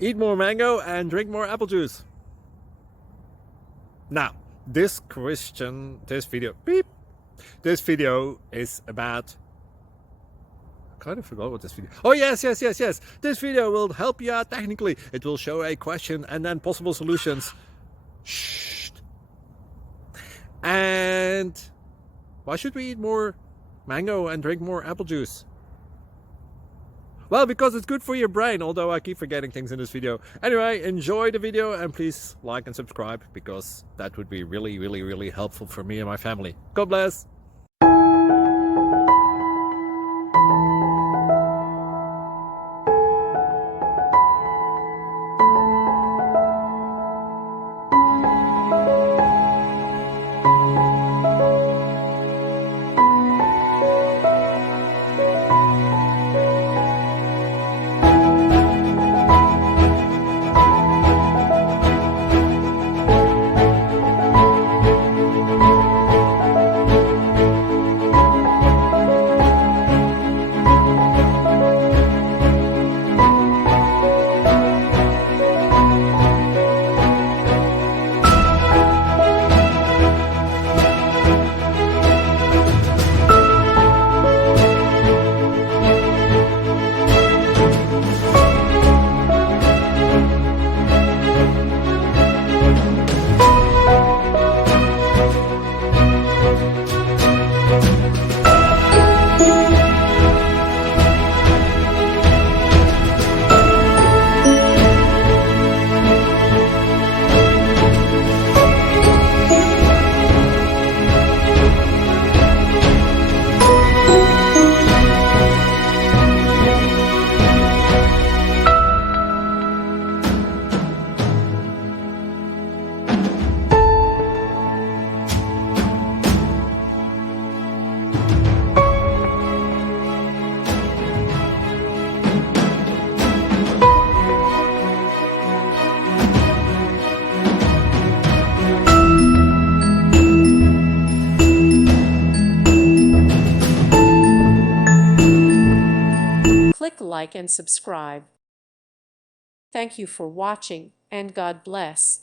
Eat more mango and drink more apple juice. Now, this video is about, I kind of forgot what this video. Oh, yes. This video will help you out technically. It will show a question and then possible solutions. Shh. And why should we eat more mango and drink more apple juice? Well, because it's good for your brain, although I keep forgetting things in this video. Anyway, enjoy the video and please like and subscribe, because that would be really helpful for me and my family. God bless! Click like and subscribe. Thank you for watching, and God bless.